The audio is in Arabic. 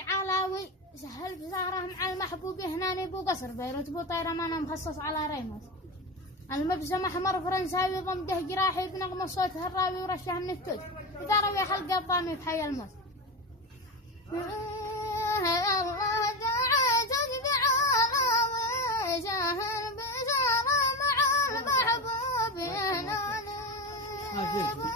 علاوي سهل بزهره مع المحبوب هنا نبو قصر بيروت بو طيرة ما أنا مخصص على ريموس المبسم أحمر فرنساوي ضمده جراحي بنغمة صوت هراوي ورشه من التوت إذا روي حلقة الطامي بحي الموت الله دعا تجد علاوي سهل بزهره مع المحبوب هنا نبو